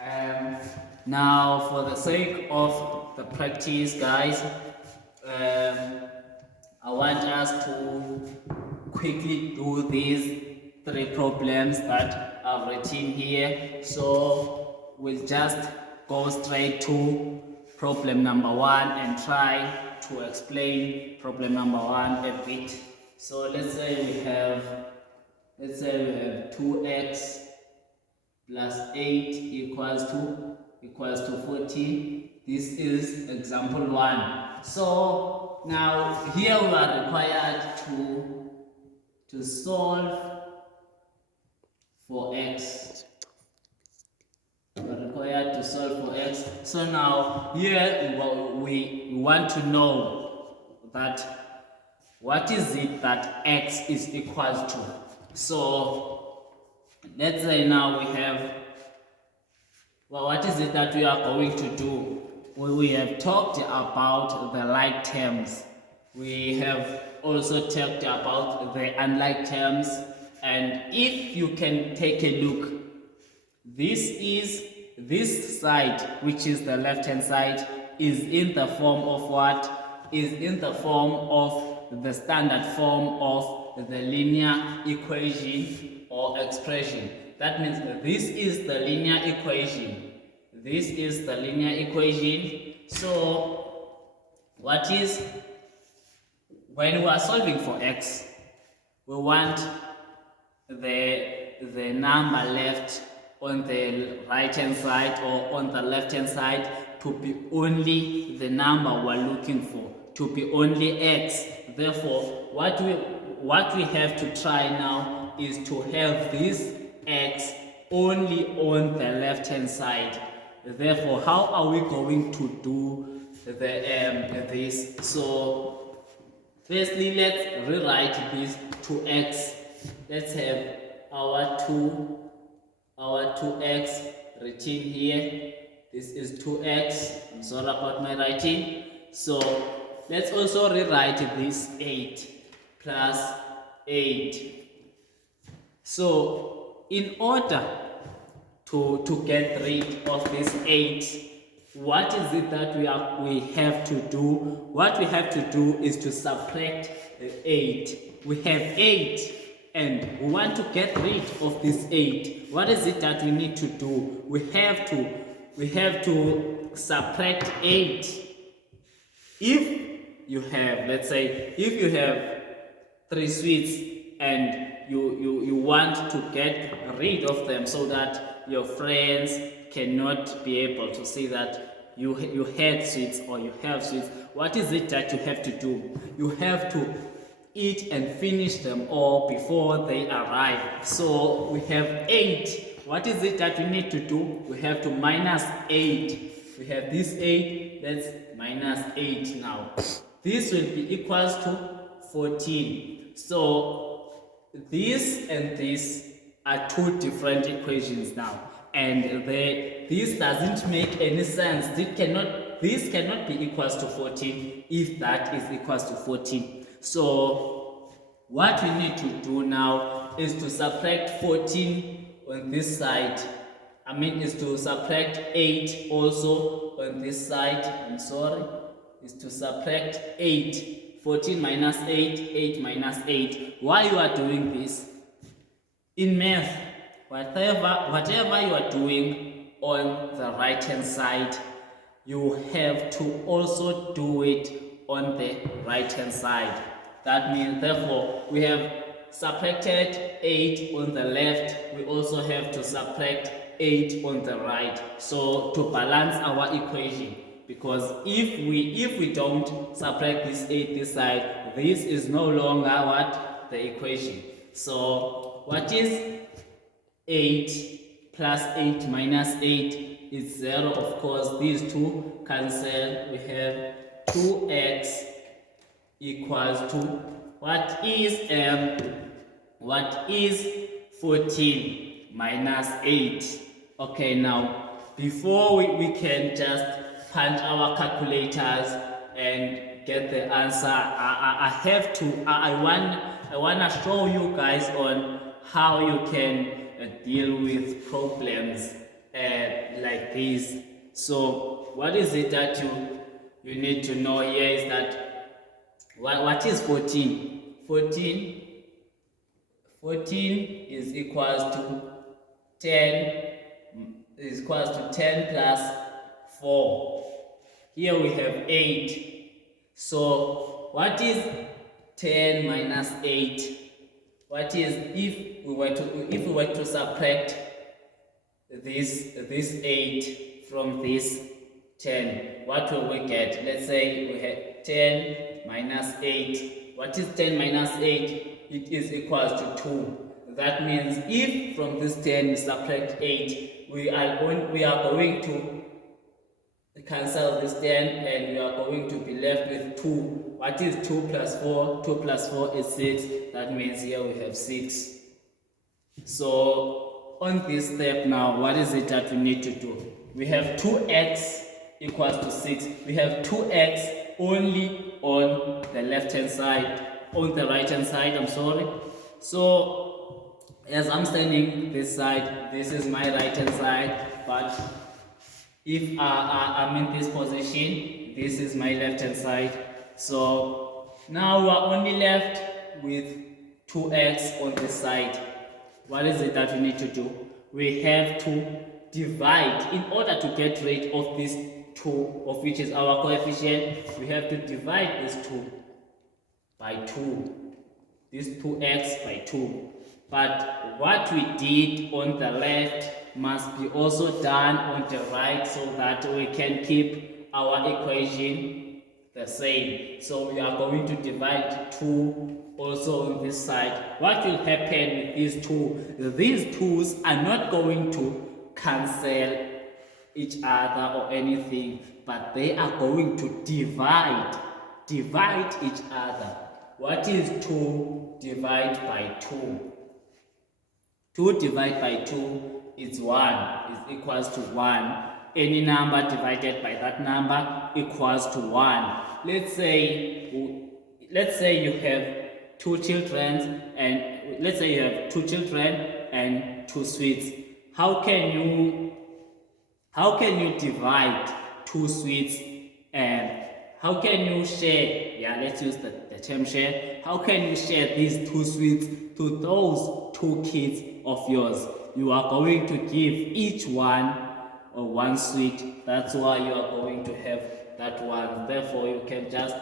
Um, Now, for the sake of the practice, guys, I want us to quickly do these three problems that I've written here. So we'll just go straight to problem number one and try to explain problem number one a bit. So let's say we have 2x plus 8 equals to 14. This is example 1. So now here we are required to solve for x. We are required to solve for x. So now here we want to know that what is it that x is equals to. So let's say now we have, well, what is it that we are going to do? We have talked about the like terms. We have also talked about the unlike terms. And if you can take a look, this side, which is the left hand side, is in the form of what? Is in the form of the standard form of the linear equation or expression. That means this is the linear equation. This is the linear equation. So what is, when we are solving for x, we want the number left on the right hand side or on the left hand side to be only the number we're looking for, to be only x. Therefore, what we have to try now is to have this x only on the left hand side. Therefore, how are we going to do this? So firstly, let's rewrite this to x. Let's have our 2x written here. This is 2x. I'm sorry about my writing. So let's also rewrite this 8 plus 8. So in order to get rid of this 8, what is it that we have to do? What we have to do is to subtract 8. We have 8 and we want to get rid of this 8. What is it that we need to do? We have to subtract 8. If you have, let's say, if you have 3 sweets and you want to get rid of them so that your friends cannot be able to see that you had sweets or you have sweets, what is it that you have to do? You have to eat and finish them all before they arrive. So we have 8. What is it that we need to do? We have to minus 8. We have this 8, that's minus 8 now. This will be equals to 14. So this and this are two different equations now. And this doesn't make any sense. This cannot be equals to 14 if that is equals to 14. So what we need to do now is to subtract 14 on this side. Is to subtract 8 also on this side. Is to subtract 8. 14 minus 8, 8 minus 8. Why you are doing this? In math, whatever you are doing on the right hand side, you have to also do it on the right hand side. That means, therefore, we have subtracted 8 on the left. We also have to subtract 8 on the right. So to balance our equation, because if we don't subtract this 8 this side, this is no longer what? The equation. So what is 8 plus 8 minus 8 is 0. Of course, these two cancel. We have 2x equals to what is 14 minus 8. Okay, now before we can just punch our calculators and get the answer, I want to show you guys on how you can deal with problems like this. So what is it that you need to know here is that what is 14? 14 is equals to 10 is equals to 10 plus 4. Here we have 8. So what is 10 minus 8? What is, if we were to subtract this 8 from this 10, what will we get? Let's say we have 10 minus 8. What is 10 minus 8? It is equals to 2. That means if from this 10 we subtract 8, we are going to cancel this 10 and we are going to be left with 2. What is 2 plus 4? 2 plus 4 is 6. That means here we have 6. So on this step now, what is it that we need to do? We have 2x equals to 6. We have 2x only on the left hand side, on the right hand side, I'm sorry. So as I'm standing this side, this is my right hand side, but if I'm in this position, this is my left hand side. So now we are only left with 2x on this side. What is it that we need to do? We have to divide. In order to get rid of this 2, of which is our coefficient, we have to divide this 2 by 2. This 2x by 2. But what we did on the left must be also done on the right so that we can keep our equation the same. So we are going to divide 2 also on this side. What will happen with these 2? These 2's are not going to cancel each other or anything, but they are going to divide each other. What is 2 divided by 2? 2 divided by 2 is 1, is equals to 1. Any number divided by that number equals to 1. Let's say you have 2 children and 2 sweets. How can you divide 2 sweets, and how can you share? Yeah, let's use the term share. How can you share these 2 sweets to those 2 kids of yours? You are going to give each one one sweet. That's why you are going to have that one. Therefore, you can just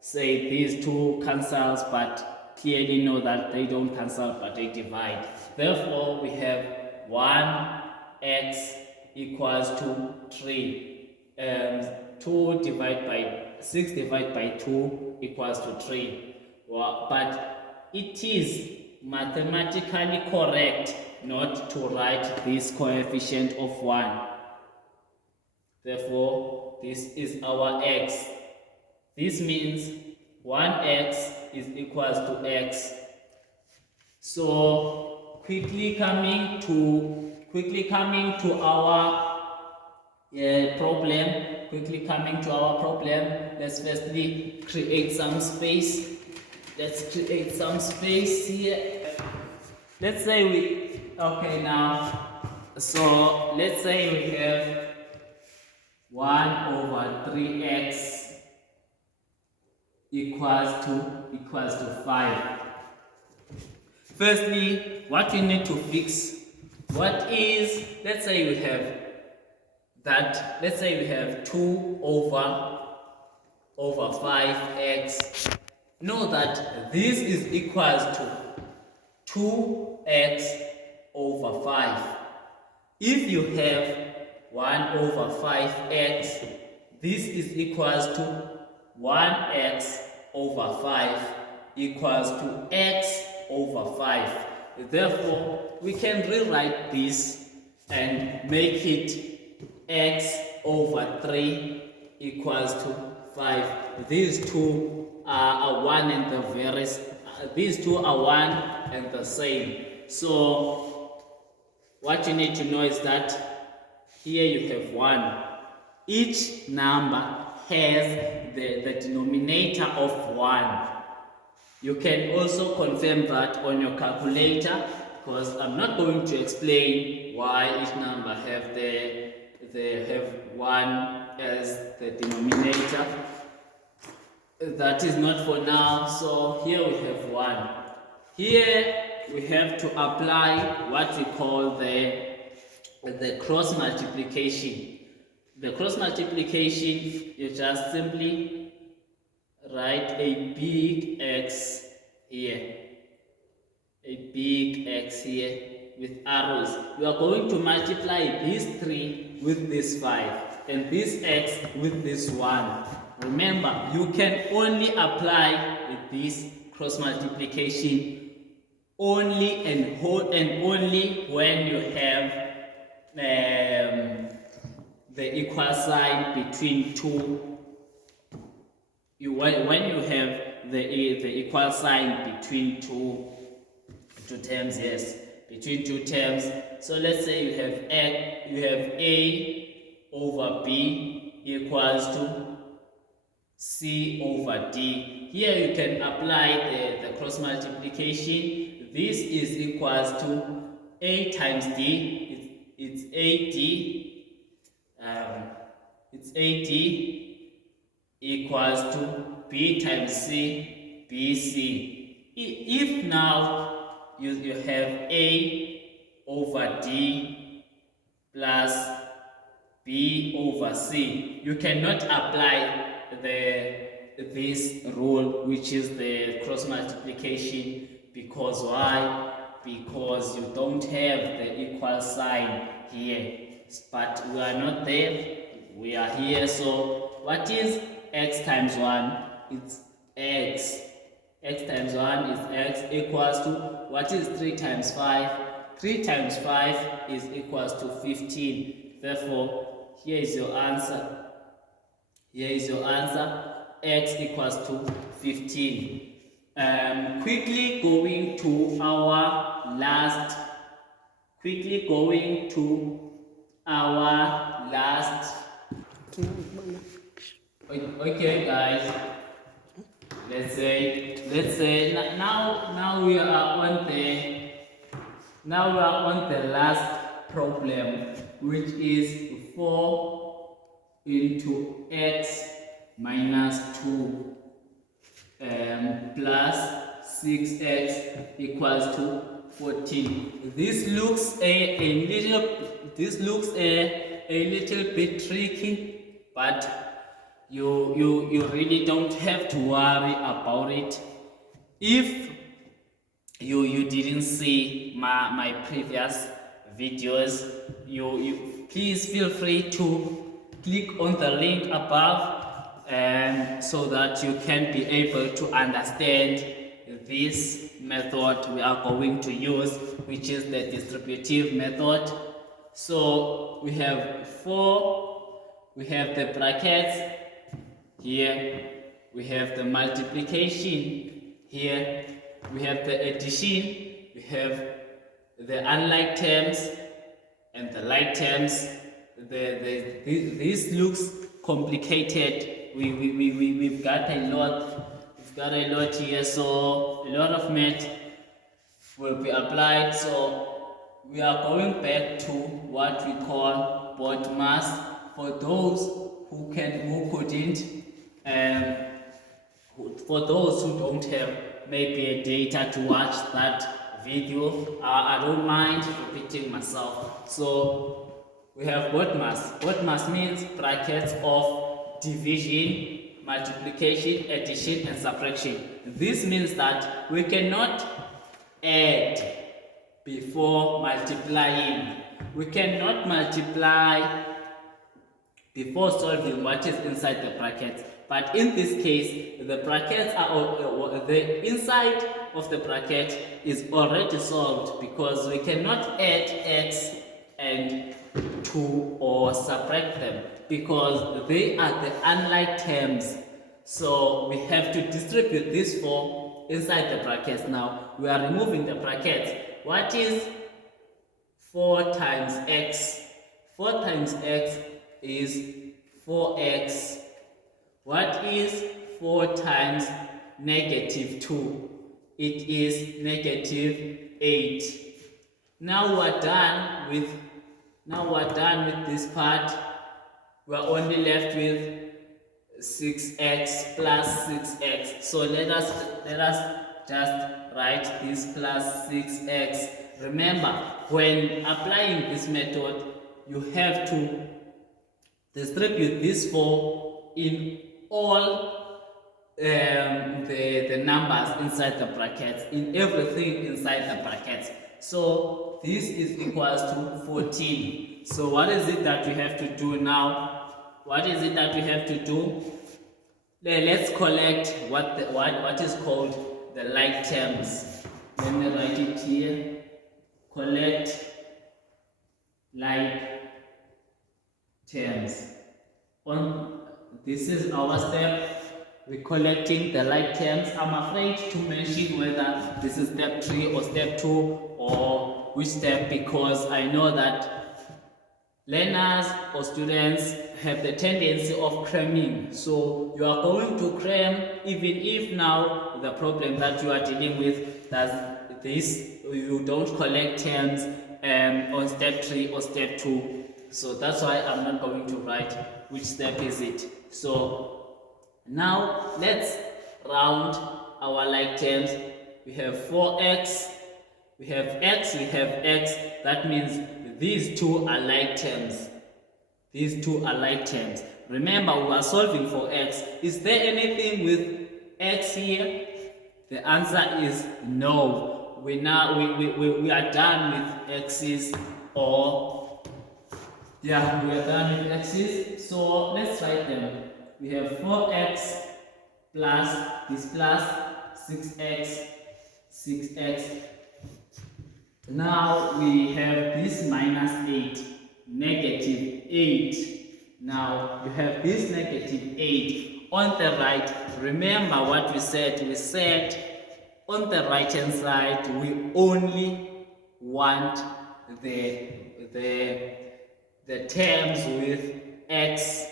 say these 2 cancels, but clearly know that they don't cancel, but they divide. Therefore, we have 1x equals to 3. 6 divided by 2 equals to 3. But it is mathematically correct not to write this coefficient of 1. Therefore, this is our x. This means 1x is equals to x. So quickly coming to our problem, let's firstly create some space. Let's create some space here. Let's say we have 1 over 3x equals to 5. Firstly, what we need to fix, let's say we have 2 over 5x. Know that this is equals to 2x over 5. If you have 1 over 5x, this is equals to 1x over 5 equals to x over 5. Therefore, we can rewrite this and make it x over 3 equals to 5. These two are one and the same. So what you need to know is that here you have 1. Each number has the denominator of 1. You can also confirm that on your calculator because I'm not going to explain why each number they have 1 as the denominator. That is not for now. So here we have 1. Here we have to apply what we call the cross multiplication. The cross multiplication, you just simply write a big X here, a big X here with arrows. We are going to multiply these 3 with this 5 and this X with this 1. Remember, you can only apply this cross multiplication only and only when you have the equal sign between two. When you have the equal sign between two terms, yes, between two terms. So let's say you have A over B equals to C over D. Here you can apply the cross multiplication. This is equals to A times D. It's AD. It's AD equals to B times C, BC. If now you have A over D plus B over C, you cannot apply this rule, which is the cross multiplication, because why? Because you don't have the equal sign here. But we are not there, we are here. So what is x times 1? It's x. X times 1 is x equals to, what is 3 times 5? 3 times 5 is equals to 15. Therefore, here is your answer. Here is your answer. X equals to 15. Quickly going to our last. Okay, guys. Let's say now we are on the last problem, which is 4 into x minus 2 plus 6x equals to 14. This looks a little bit tricky, but you really don't have to worry about it. If you didn't see my previous videos, you please feel free to click on the link above, so that you can be able to understand this method we are going to use, which is the distributive method. So we have 4, we have the brackets here, we have the multiplication here, we have the addition, we have the unlike terms and the like terms. This looks complicated. We've got a lot here, so a lot of math will be applied. So we are going back to what we call board mass. For those who couldn't, for those who don't have maybe a data to watch that video, I don't mind repeating myself. So we have board mass. Board mass means brackets of division, multiplication, addition, and subtraction. This means that we cannot add before multiplying. We cannot multiply before solving what is inside the brackets. But in this case, the brackets are the inside of the bracket is already solved, because we cannot add x and 2 or subtract them, because they are the unlike terms. So we have to distribute this 4 inside the brackets. Now we are removing the brackets. What is 4 times x? 4 times x is 4x. What is 4 times negative 2? It is negative 8. Now we're done with this part. We're only left with 6x plus 6x. So let us just write this plus 6x. Remember, when applying this method, you have to distribute this 4 in all the numbers inside the brackets, in everything inside the brackets. So this is equals to 14. So what is it that we have to do now? What is it that we have to do? Let's collect what is called the like terms. Let me write it here. Collect like terms. This is our step. We're collecting the like terms. I'm afraid to mention whether this is step 3 or step 2 or which step, because I know that learners or students have the tendency of cramming. So you are going to cram even if now the problem that you are dealing with does this, you don't collect terms on step 3 or step 2. So that's why I'm not going to write which step is it. So now let's round our like terms. We have 4x, we have x, we have x. That means these two are like terms. These two are like terms. Remember, we are solving for x. Is there anything with x here? The answer is no. We are done with x's, or yeah, we are done with x's. So let's write them. We have 4x plus this plus 6x. Now we have this minus 8, negative 8. Now you have this negative 8 on the right. Remember what we said. We said on the right hand side we only want the terms with x.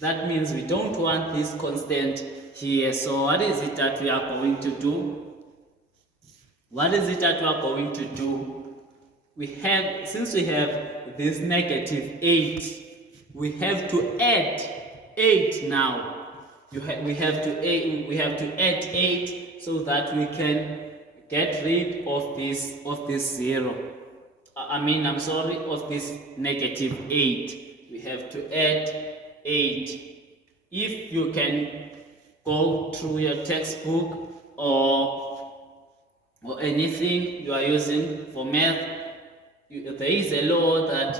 That means we don't want this constant here. So what is it that we are going to do? What is it that we are going to do? We have, since we have this negative 8, we have to add 8 now. We have to add 8 so that we can get rid of this 0. Of this negative 8. We have to add 8. If you can go through your textbook or anything you are using for math, there is a law, that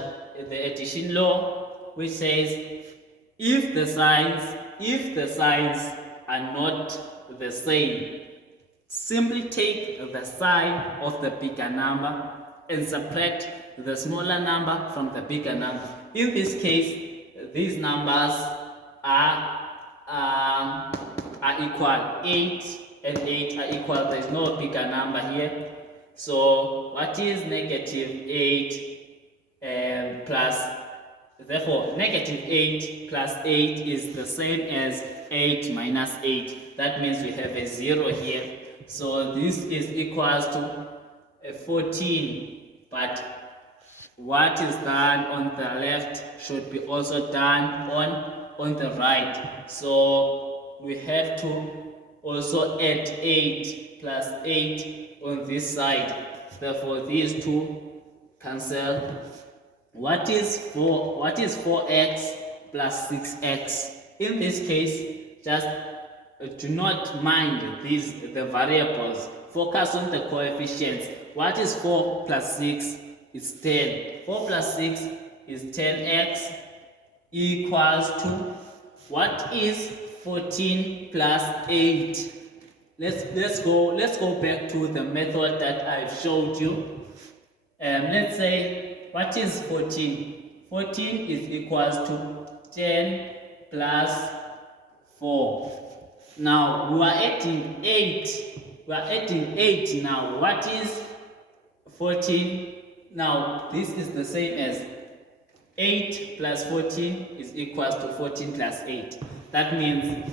the addition law, which says if the signs are not the same, simply take the sign of the bigger number and subtract the smaller number from the bigger number. In this case, these numbers are equal. 8 and 8 are equal. There is no bigger number here. So what is negative 8 plus? Therefore, negative 8 plus 8 is the same as 8 minus 8. That means we have a 0 here. So this is equals to 14. But what is done on the left should be also done on the right. So we have to also add 8 plus 8 on this side. Therefore, these two cancel. What is 4x plus 6x? In this case, just do not mind the variables. Focus on the coefficients. What is 4 plus 6? It's 10. 4 plus 6 is 10x equals to, what is 14 plus 8? Let's go back to the method that I've showed you. Let's say, what is 14? 14 is equals to 10 plus 4. Now we are adding 8. We are adding 8 now. What is 14? Now this is the same as 8 plus 14 is equals to 14 plus 8. That means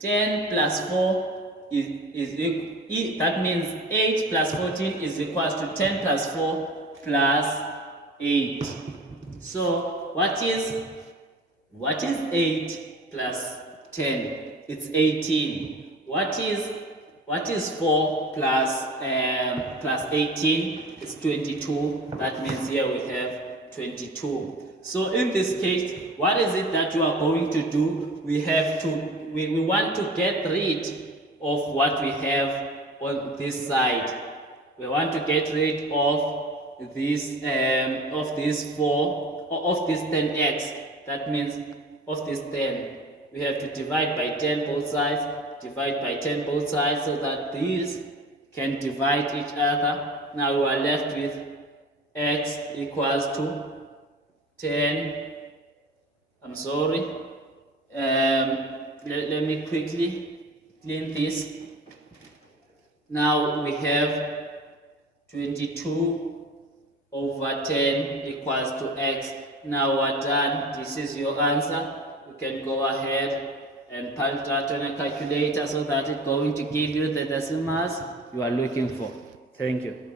10 plus 4 that means 8 plus 14 is equals to 10 plus 4 plus 8. So what is 8 plus 10? It's 18. What is 4 plus 18? It's 22. That means here we have 22. So in this case, what is it that you are going to do? We want to get rid of what we have on this side. We want to get rid of this 10x. That means of this 10. We have to divide by 10 both sides, divide by 10 both sides, so that these can divide each other. Now we are left with x equals to 10. I'm sorry. Let me quickly clean this. Now we have 22 over 10 equals to x. Now we're done. This is your answer. You can go ahead and punch that on a calculator so that it's going to give you the decimals you are looking for. Thank you.